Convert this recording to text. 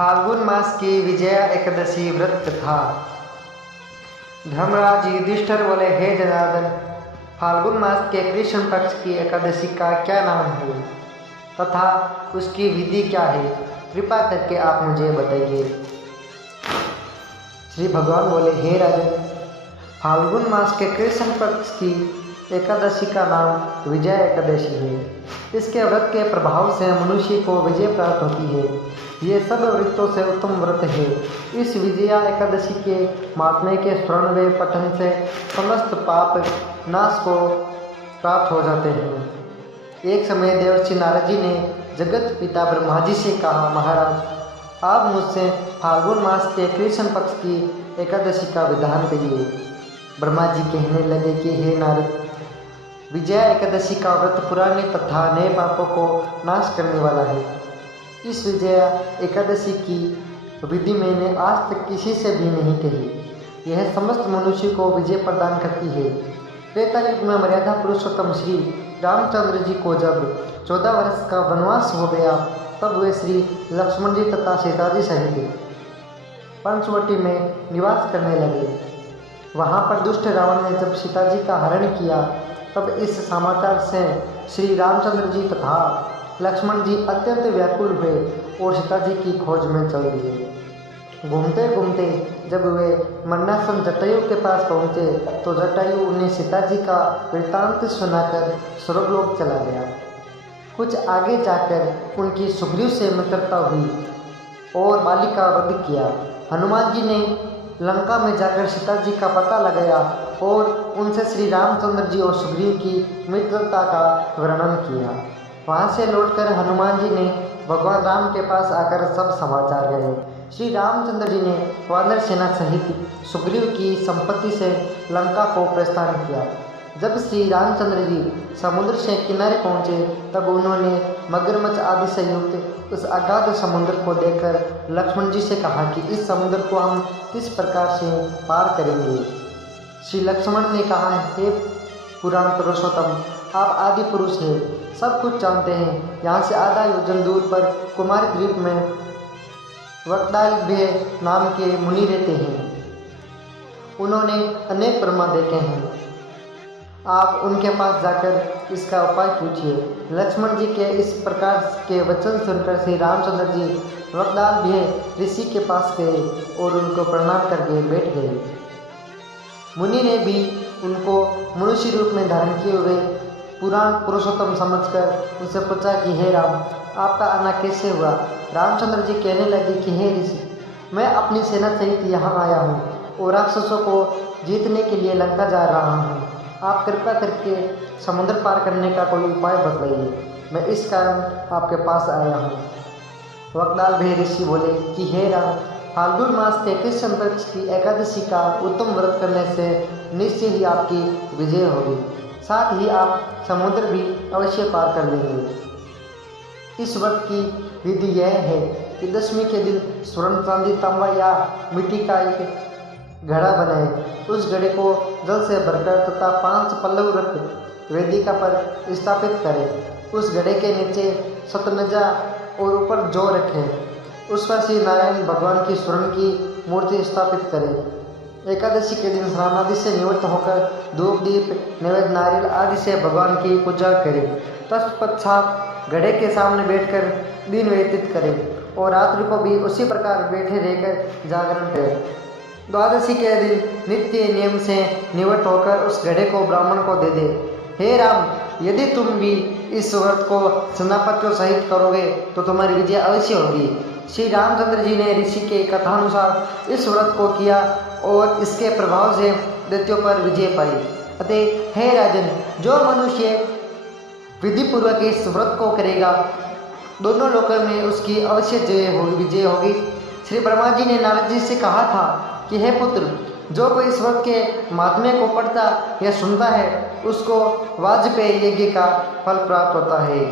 फाल्गुन मास की विजया एकादशी व्रत कथा। धर्मराज युधिष्ठिर बोले, हे जनार्दन, फाल्गुन मास के कृष्ण पक्ष की एकादशी का क्या नाम है तथा उसकी विधि क्या है, कृपा करके आप मुझे बताइए। श्री भगवान बोले, हे राजन, फाल्गुन मास के कृष्ण पक्ष की एकादशी का नाम विजय एकादशी है। इसके व्रत के प्रभाव से मनुष्य को विजय प्राप्त होती है। ये सब व्रतों से उत्तम व्रत है। इस विजया एकादशी के महात्म्य के स्मरण व पठन से समस्त पाप नाश को प्राप्त हो जाते हैं। एक समय देवर्षि नारद जी ने जगत पिता ब्रह्मा जी से कहा, महाराज, आप मुझसे फाल्गुन मास के कृष्ण पक्ष की एकादशी का विधान करिए। ब्रह्मा जी कहने लगे कि हे नारद, विजया एकादशी का व्रत पुराने तथा नए पापों को नाश करने वाला है। इस विजया एकादशी की विधि मैंने आज तक किसी से भी नहीं कही। यह समस्त मनुष्य को विजय प्रदान करती है। त्रेता युग में मर्यादा पुरुषोत्तम श्री रामचंद्र जी को जब 14 वर्ष का वनवास हो गया, तब वे श्री लक्ष्मण जी तथा सीता जी सहित पंचवटी में निवास करने लगे। वहाँ पर दुष्ट रावण ने जब सीता जी का हरण किया, तब इस समाचार से श्री रामचंद्र जी तथा लक्ष्मण जी अत्यंत व्याकुल हुए और सीता जी की खोज में चल दिए। घूमते घूमते जब वे मन्नासन जटायु के पास पहुँचे, तो जटायु उन्हें सीता जी का वृत्तांत सुनाकर स्वर्गलोक चला गया। कुछ आगे जाकर उनकी सुग्रीव से मित्रता हुई और बाली का वध किया। हनुमान जी ने लंका में जाकर सीता जी का पता लगाया और उनसे श्री रामचंद्र जी और सुग्रीव की मित्रता का वर्णन किया। वहाँ से लौटकर हनुमान जी ने भगवान राम के पास आकर सब समाचार गए। श्री रामचंद्र जी ने वानर सेना सहित सुग्रीव की संपत्ति से लंका को प्रस्थान किया। जब श्री रामचंद्र जी समुद्र से किनारे पहुँचे, तब उन्होंने मगरमच्छ आदि से युक्त उस अगाध समुद्र को देखकर लक्ष्मण जी से कहा कि इस समुद्र को हम किस प्रकार से पार करेंगे। श्री लक्ष्मण ने कहा, हे पुराण पुरुषोत्तम, आप आदि पुरुष हैं, सब कुछ जानते हैं। यहाँ से आधा योजन दूर पर कुमार द्वीप में वक्तालभ्य नाम के मुनि रहते हैं। उन्होंने अनेक ब्रह्मा देखे हैं। आप उनके पास जाकर इसका उपाय पूछिए। लक्ष्मण जी के इस प्रकार के वचन सुनकर श्री रामचंद्र जी वक्तालभ्य ऋषि के पास गए और उनको प्रणाम करके बैठ गए। मुनि ने भी उनको मनुष्य रूप में धारण किए हुए पुराण पुरुषोत्तम समझकर उनसे पूछा कि हे राम, आपका आना कैसे हुआ। रामचंद्र जी कहने लगे कि हे ऋषि, मैं अपनी सेना सहित यहाँ आया हूँ और राक्षसों को जीतने के लिए लंका जा रहा हूँ। आप कृपा करके समुद्र पार करने का कोई उपाय बताइए, मैं इस कारण आपके पास आया हूँ। वक्तालभ्य ऋषि बोले कि हे राम, फाल्गुन मास के कृष्ण पक्ष की एकादशी का उत्तम व्रत करने से निश्चय ही आपकी विजय होगी, साथ ही आप समुद्र भी अवश्य पार कर लेंगे। इस व्रत की विधि यह है कि दशमी के दिन स्वर्ण, चांदी, तांबा या मिट्टी का एक घड़ा बनाए। उस घड़े को जल से भरकर तथा 5 पल्लव रख वेदिका पर स्थापित करें। उस घड़े के नीचे सतनजा और ऊपर जौ रखें। उस पर श्री नारायण भगवान की स्वर्ण की मूर्ति स्थापित करें। एकादशी के दिन स्नान आदि से निवृत्त होकर धूप, दीप, नैवेद्य, नारियल आदि से भगवान की पूजा करें। तत्पश्चात घड़े के सामने बैठकर दिन व्यतीत करें और रात्रि को भी उसी प्रकार बैठे रहकर जागरण करें। द्वादशी के दिन नित्य नियम से निवृत्त होकर उस घड़े को ब्राह्मण को दे दे। हे राम, यदि तुम भी इस व्रत को सेनापतियों सहित करोगे तो तुम्हारी विजय अवश्य होगी। श्री रामचंद्र जी ने ऋषि के कथानुसार इस व्रत को किया और इसके प्रभाव से दैत्यों पर विजय पाई। अतः हे राजन, जो मनुष्य विधि पूर्वक इस व्रत को करेगा, दोनों लोकों में उसकी अवश्य विजय होगी। श्री ब्रह्मा जी ने नारद जी से कहा था कि हे पुत्र, जो कोई इस व्रत के महात्म्य को पढ़ता या सुनता है, उसको वाजपेयी यज्ञ का फल प्राप्त होता है।